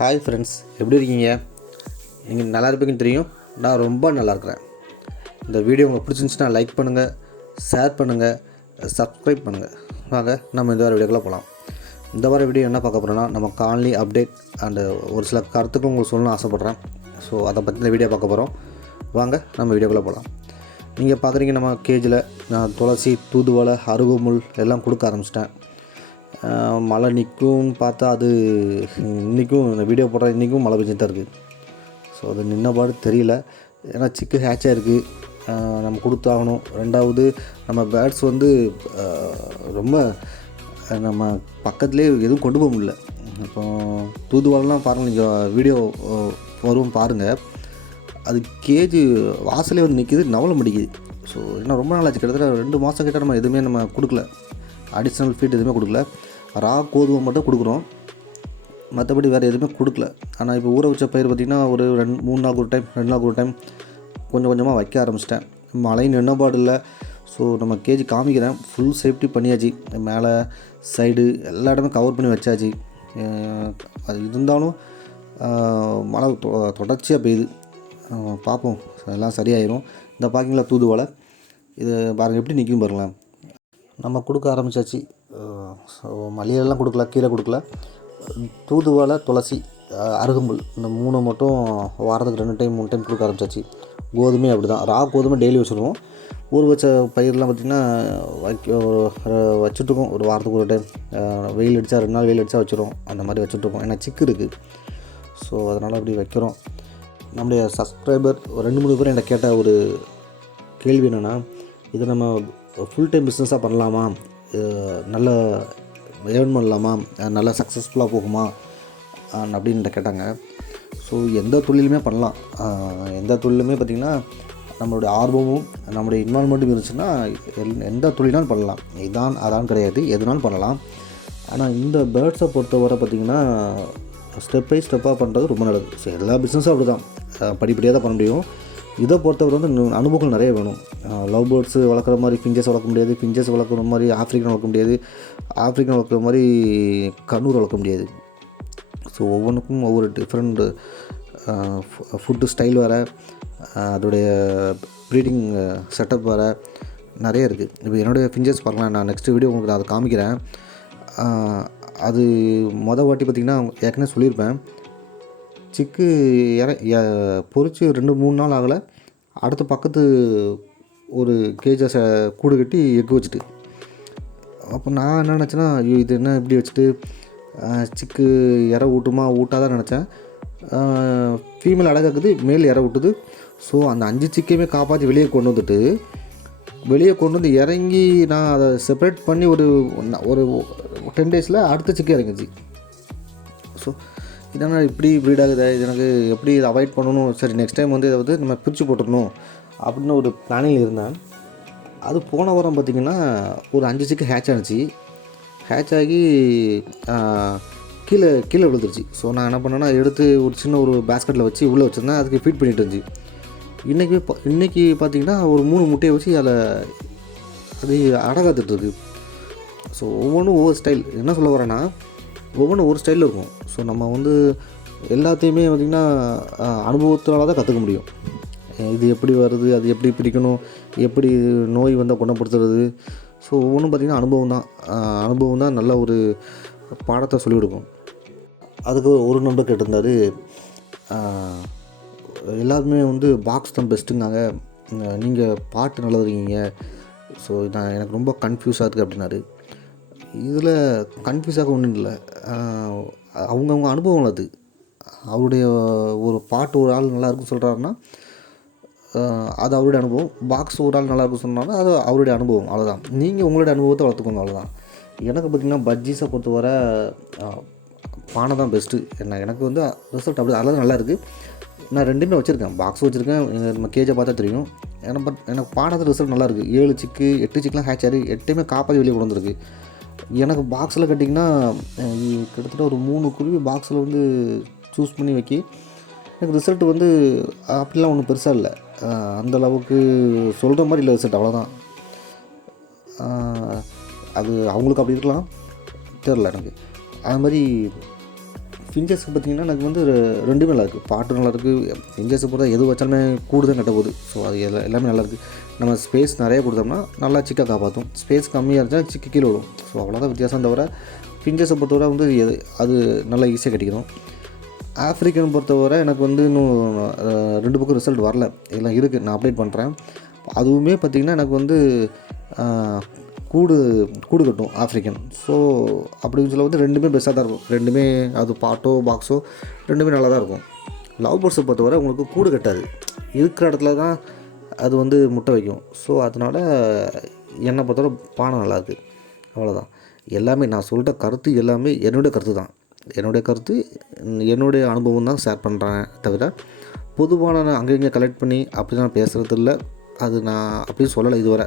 Hi friends, எப்படி இருக்கீங்க? நீங்கள் நல்லா இருப்பீங்கன்னு தெரியும். நான் ரொம்ப நல்லா இருக்கிறேன். இந்த வீடியோ உங்களுக்கு பிடிச்சிருந்துச்சுன்னா லைக் பண்ணுங்கள், ஷேர் பண்ணுங்கள், சப்ஸ்கிரைப் பண்ணுங்கள். வாங்க நம்ம இந்த வார வீடியோக்குள்ளே போகலாம். இந்த வார வீடியோ என்ன பார்க்க போகிறோன்னா, நம்ம காலனி அப்டேட் அண்டு ஒரு சில கருத்துக்கள் உங்களுக்கு சொல்லணும்னு ஆசைப்பட்றேன். ஸோ அதை பற்றி இந்த வீடியோ பார்க்க போகிறோம். வாங்க நம்ம வீடியோக்குள்ளே போகலாம். நீங்கள் பார்க்குறீங்க, நம்ம கேஜில் நான் துளசி, தூதுவளை, அருகமுள் எல்லாம் கொடுக்க ஆரம்பிச்சிட்டேன். மழை நிற்கும்னு பார்த்தா அது இன்றைக்கும் இந்த வீடியோ போடுற இன்றைக்கும் மழை பெஞ்சிட்டு தான் இருக்குது. ஸோ அது நின்னபாடு தெரியல. ஏன்னா சிக்கு ஹேட்சாக இருக்குது, நம்ம கொடுத்தாகணும். ரெண்டாவது நம்ம பேர்ட்ஸ் வந்து ரொம்ப நம்ம பக்கத்துலேயே எதுவும் கொண்டு போக முடியல. இப்போ தூதுவளைலாம் பாருங்கள், நீங்கள் வீடியோ வரும் பாருங்கள், அது கேஜி வாசலே வந்து நிற்கிது, நவல முடிக்குது. ஸோ இன்னும் ரொம்ப நாள் ஆச்சு, கிட்டத்தட்ட 2 மாதம் கிட்ட நம்ம எதுவுமே நம்ம கொடுக்கல, அடிஷ்னல் ஃபீட் எதுவுமே கொடுக்கல. ரா கோதுமை மட்டும் கொடுக்குறோம், மற்றபடி வேறு எதுவுமே கொடுக்கல. ஆனால் இப்போ ஊற வச்ச பயிர் பார்த்திங்கன்னா ஒரு 3 நாளுக்கு ஒரு டைம், 2 நாளுக்கு ஒரு டைம் கொஞ்சம் கொஞ்சமாக வைக்க ஆரம்பிச்சிட்டேன். மழை நின்னபாடு இல்லை. ஸோ நம்ம கேஜி காமிக்கிறேன், ஃபுல் சேஃப்டி பண்ணியாச்சு. மேலே சைடு எல்லா இடமே கவர் பண்ணி வச்சாச்சு. அது இருந்தாலும் மழை தொடர்ச்சியாக பெய்யுது. பார்ப்போம், எல்லாம் சரியாயிடும். இந்த பார்க்கிங்களா தூதுவளை, இது பாருங்கள் எப்படி நிற்கும் பாருங்களேன். நம்ம கொடுக்க ஆரம்பித்தாச்சு. ஸோ மல்லிகைலாம் கொடுக்கல, கீரை கொடுக்கல. தூதுவளை, துளசி, அருகம்புல் இந்த 3 மட்டும் வாரத்துக்கு 2 டைம் 3 டைம் கொடுக்க ஆரம்பித்தாச்சு. கோதுமை அப்படி தான், ரா கோதுமை டெய்லி வச்சுருவோம். ஊற வச்ச பயிரெலாம் பார்த்திங்கன்னா வச்சுட்ருக்கோம். ஒரு வாரத்துக்கு ஒரு டைம் வெயில் அடித்தா 2 நாள் வெயில் அடித்தா வச்சுருவோம். அந்த மாதிரி வச்சுட்ருக்கோம். ஏன்னா சிக்கு இருக்குது. ஸோ அதனால் அப்படி வைக்கிறோம். நம்முடைய சப்ஸ்கிரைபர் 2-3 பேர் என்கிட்ட கேட்ட ஒரு கேள்வி என்னென்னா, இதை நம்ம ஃபுல் டைம் பிஸ்னஸாக பண்ணலாமா, நல்ல ஏர்ன் பண்ணலாமா, நல்லா சக்ஸஸ்ஃபுல்லாக போகுமா அப்படின்னு கேட்டாங்க. ஸோ எந்த தொழிலுமே பண்ணலாம். எந்த தொழிலுமே பார்த்திங்கன்னா நம்மளுடைய ஆர்வமும் நம்மளுடைய இன்வால்மெண்ட்டும் இருந்துச்சுன்னா எந்த தொழிலாலும் பண்ணலாம். இதான் அதான் கிடையாது, எதுனாலும் பண்ணலாம். ஆனால் இந்த பேர்ட்ஸை பொறுத்தவரை பார்த்திங்கன்னா ஸ்டெப் பை ஸ்டெப்பாக பண்ணுறது ரொம்ப நல்லது. ஸோ எல்லா பிஸ்னஸும் அப்படி தான், படிப்படியாக தான் பண்ண முடியும். இதை பொறுத்தவரை வந்து அனுபவங்கள் நிறைய வேணும். லவ் பேர்ட்ஸு வளர்க்குற மாதிரி ஃபிஞ்சஸ் வளர்க்க முடியாது, ஃபிஞ்சஸ் வளர்க்குற மாதிரி ஆஃப்ரிக்கன் வளர்க்க முடியாது, ஆஃப்ரிக்கன் வளர்க்குற மாதிரி கண்ணூர் வளர்க்க முடியாது. ஸோ ஒவ்வொன்றுக்கும் ஒவ்வொரு டிஃப்ரெண்ட் ஃபுட்டு ஸ்டைல் வேறு, அதோடைய ப்ரீடிங் செட்டப் வேறு நிறைய இருக்குது. இப்போ என்னுடைய ஃபிஞ்சஸ் பார்க்கலாம், நான் நெக்ஸ்ட் வீடியோ உங்களுக்கு அதை காமிக்கிறேன். அது வாட்டி பார்த்திங்கன்னா ஏற்கனவே சொல்லியிருப்பேன், சிக்கு பொறிச்சு 2-3 நாள் ஆகலை, அடுத்த பக்கத்து ஒரு கேஜை கூடு கட்டி எக்கு வச்சுட்டு. அப்போ நான் என்ன நினச்சேன்னா, ஐயோ இது என்ன இப்படி வச்சுட்டு சிக்கு இற ஊட்டாதான் நினச்சேன். ஃபீமேல் அடகாக்குது, மேல் இற விட்டுது. ஸோ அந்த 5 சிக்கையுமே காப்பாற்றி வெளியே கொண்டு வந்து இறங்கி நான் அதை செப்பரேட் பண்ணி ஒரு 10 டேஸில் அடுத்த சிக்கு இறங்கிச்சு. ஸோ இதனால் இப்படி ப்ரீட் ஆகுது, இது எனக்கு எப்படி இதை அவாய்ட் பண்ணணும், சரி நெக்ஸ்ட் டைம் வந்து இதை வந்து நம்ம பிரித்து போட்டுடணும் அப்படின்னு ஒரு பிளானிங் இருந்தேன். அது போன வாரம் பார்த்திங்கன்னா ஒரு 5 சிக்கு ஹேட்ச் ஆனிச்சு. ஹேட்ச் ஆகி கீழே விழுந்துருச்சு. ஸோ நான் என்ன பண்ணேன்னா, எடுத்து ஒரு சின்ன ஒரு பேஸ்கெட்டில் வச்சு உள்ளே வச்சுருந்தேன், அதுக்கு ஃபீட் பண்ணிட்டு இருந்துச்சு. இன்றைக்கி பார்த்திங்கன்னா ஒரு 3 முட்டையை வச்சு அது அடகாத்துட்ருக்கு. ஸோ ஒவ்வொன்றும் ஒவ்வொரு ஸ்டைல். என்ன சொல்ல வரேன்னா, ஒவ்வொன்றும் ஒரு ஸ்டைலில் இருக்கும். ஸோ நம்ம வந்து எல்லாத்தையுமே பார்த்திங்கன்னா அனுபவத்தினால தான் கற்றுக்க முடியும். இது எப்படி வருது, அது எப்படி பிரிக்கணும், எப்படி நோய் வந்தால் குணப்படுத்துறது. ஸோ ஒவ்வொன்றும் பார்த்திங்கன்னா அனுபவம் தான் நல்ல ஒரு பாடத்தை சொல்லிக் கொடுக்கும். அதுக்கு ஒரு நம்பர் கேட்டிருந்தார், எல்லாருமே வந்து பாக்ஸ் தான் பெஸ்ட்டுங்காங்க, நீங்கள் பாட்டு நல்லா இருக்கீங்க. ஸோ எனக்கு ரொம்ப கன்ஃபியூஸாக இருக்குது அப்படின்னாரு. இதில் கன்ஃபியூஸாக ஒன்றும் இல்லை, அவங்கவுங்க அனுபவம் அது. அவருடைய ஒரு பாட்டு ஒரு ஆள் நல்லா இருக்குன்னு சொல்கிறாருன்னா அது அவருடைய அனுபவம். பாக்ஸ் ஒரு ஆள் நல்லா இருக்குன்னு சொன்னாலும் அது அவருடைய அனுபவம், அவ்வளோதான். நீங்கள் உங்களுடைய அனுபவத்தை வளர்த்துக்கோங்க, அவ்வளோதான். எனக்கு பார்த்திங்கன்னா பஜ்ஜீஸை பொறுத்தவரை பானை தான் பெஸ்ட்டு. எனக்கு வந்து ரிசல்ட் அப்படி அதெல்லாம் நல்லா இருக்குது. நான் 2மே வச்சுருக்கேன், பாக்ஸ் வச்சுருக்கேன். நம்ம கேஜை பார்த்தா தெரியும். எனக்கு பானை ரிசல்ட் நல்லா இருக்குது. 7 சிக்கு 8 சிக்கெலாம் ஹேட்ச் ஆகி 8மே காப்பாற்றி வெளியே கொண்டு வந்துருக்கு. எனக்கு பாக்ஸில் கட்டிங்கன்னா கிட்டத்தட்ட ஒரு 3 குருவி பாக்ஸில் வந்து சூஸ் பண்ணி வைக்கி. எனக்கு ரிசல்ட் வந்து அப்படிலாம் ஒன்றும் பெருசாக இல்லை, அந்தளவுக்கு சொல்கிற மாதிரி இல்லை ரிசல்ட், அவ்வளோதான். அது அவங்களுக்கு அப்படி இருக்கலாம், தெரில எனக்கு. அது மாதிரி ஃபிஞ்சஸ்க்கு பார்த்திங்கன்னா எனக்கு வந்து ரெண்டுமே நல்லாயிருக்கு. பாட்டும் நல்லாயிருக்கு. ஃபிஞ்சஸை பொறுத்த எது வச்சாலுமே கூடு தான் கட்ட போகுது. ஸோ அது எல்லாமே நல்லாயிருக்கு. நம்ம ஸ்பேஸ் நிறைய கொடுத்தோம்னா நல்லா சிக்கா காப்பாற்றும். ஸ்பேஸ் கம்மியாக இருந்தால் சிக்கி கீழே விடும். ஸோ அவ்வளோதான் வித்தியாசம். தவிர ஃபிஞ்சஸை பொறுத்தவரை வந்து அது நல்லா ஈஸியாக கட்டிக்கணும். ஆஃப்ரிக்கன் பொறுத்தவரை எனக்கு வந்து இன்னும் 2 பக்கம் ரிசல்ட் வரல. எல்லாம் இருக்குது, நான் அப்டேட் பண்ணுறேன். அதுவுமே பார்த்திங்கன்னா எனக்கு வந்து கூடு கட்டும் ஆஃப்ரிக்கன். ஸோ அப்படின்னு சொல்ல வந்து ரெண்டுமே பெஸ்ட்டாக தான் இருக்கும். ரெண்டுமே அது பாட்டோ பாக்ஸோ ரெண்டுமே நல்லா தான் இருக்கும். லவ் பேர்ட்ஸை பொறுத்தவரை உங்களுக்கு கூடு கட்டாது. இருக்கிற இடத்துல தான் அது வந்து முட்டை வைக்கும். ஸோ அதனால் என்னை பொறுத்தவரை பானை நல்லாயிருக்கு. அவ்வளோதான். எல்லாமே நான் சொல்கிற கருத்து எல்லாமே என்னுடைய கருத்து தான். என்னுடைய அனுபவம் தான் ஷேர் பண்ணுறேன். தவிர பொதுவான நான் அங்கே இங்கே கலெக்ட் பண்ணி அப்படி நான் பேசுகிறது இல்லை. அது நான் அப்படியும் சொல்லலை இதுவரை.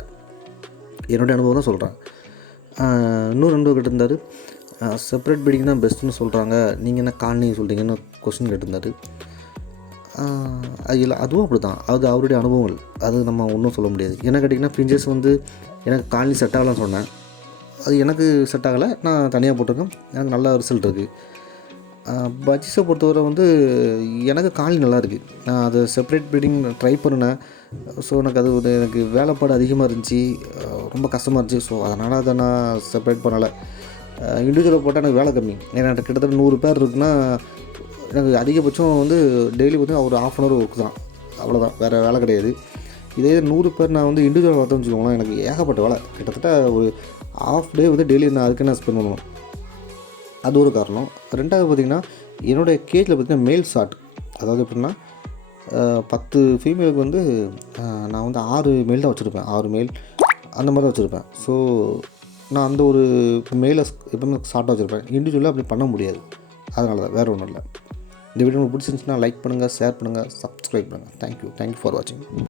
என்னுடைய அனுபவம் தான் சொல்கிறேன். இன்னும் 2 கேட்டிருந்தார். செப்பரேட் ப்ரீடிங் தான் பெஸ்ட்டுன்னு சொல்கிறாங்க, நீங்கள் என்ன காலனி சொல்கிறீங்கன்னு கொஸ்டின் கேட்டிருந்தார். அது இல்லை, அதுவும் அப்படி தான். அது அவருடைய அனுபவங்கள். அது நம்ம ஒன்றும் சொல்ல முடியாது. என்ன கேட்டிங்கன்னா ஃபிஞ்சஸ் வந்து எனக்கு காலனி செட் ஆகலான்னு சொன்னேன். அது எனக்கு செட் ஆகலை. நான் தனியாக போட்டிருக்கேன். எனக்கு நல்ல ரிசல்ட் இருக்குது. பஜ்ஜிஸை பொறுத்தவரை வந்து எனக்கு காலனி நல்லா இருக்குது. நான் அதை செப்பரேட் ப்ரீடிங் ட்ரை பண்ணினேன். ஸோ எனக்கு வேலைப்பாடு அதிகமாக இருந்துச்சு. ரொம்ப கஷ்டமாக இருந்துச்சு. ஸோ அதனால் அதை நான் செப்பரேட் பண்ணலை. இண்டிவிஜுவலாக போட்டால் எனக்கு வேலை கம்மி. ஏன்னா எனக்கு கிட்டத்தட்ட 100 பேர் இருக்குன்னா எனக்கு அதிகபட்சம் வந்து டெய்லி பார்த்திங்கன்னா ஒரு 1/2 hour ஒர்க் தான். அவ்வளோதான், வேறு வேலை கிடையாது. இதே 100 பேர் நான் வந்து இண்டிவிஜுவல் பார்த்தோன்னு வச்சுக்கோங்களேன், எனக்கு ஏகப்பட்ட வேலை. கிட்டத்தட்ட ஒரு ½ டே வந்து டெய்லி நான் அதுக்கு நான் ஸ்பெண்ட் பண்ணணும். அது ஒரு காரணம். 2வது பார்த்திங்கன்னா என்னுடைய கேஜில் பார்த்திங்கன்னா மேல் ஷாட். அதாவது எப்படின்னா 10 ஃபீமேலுக்கு வந்து நான் வந்து 6 மேல் தான் வச்சுருப்பேன். 6 மேல் அந்த மாதிரி தான் வச்சுருப்பேன். ஸோ நான் அந்த ஒரு மேலை எப்பவுமே ஷார்ட்டாக வச்சுருப்பேன். இண்டிவிஜுவலாக அப்படி பண்ண முடியாது. அதனால தான், வேறு ஒன்றும் இல்லை. இந்த வீடியோ உங்களுக்கு பிடிச்சிருந்துச்சுன்னா லைக் பண்ணுங்கள், ஷேர் பண்ணுங்கள், சப்ஸ்கிரைப் பண்ணுங்கள். தேங்க்யூ ஃபார் வாட்சிங்.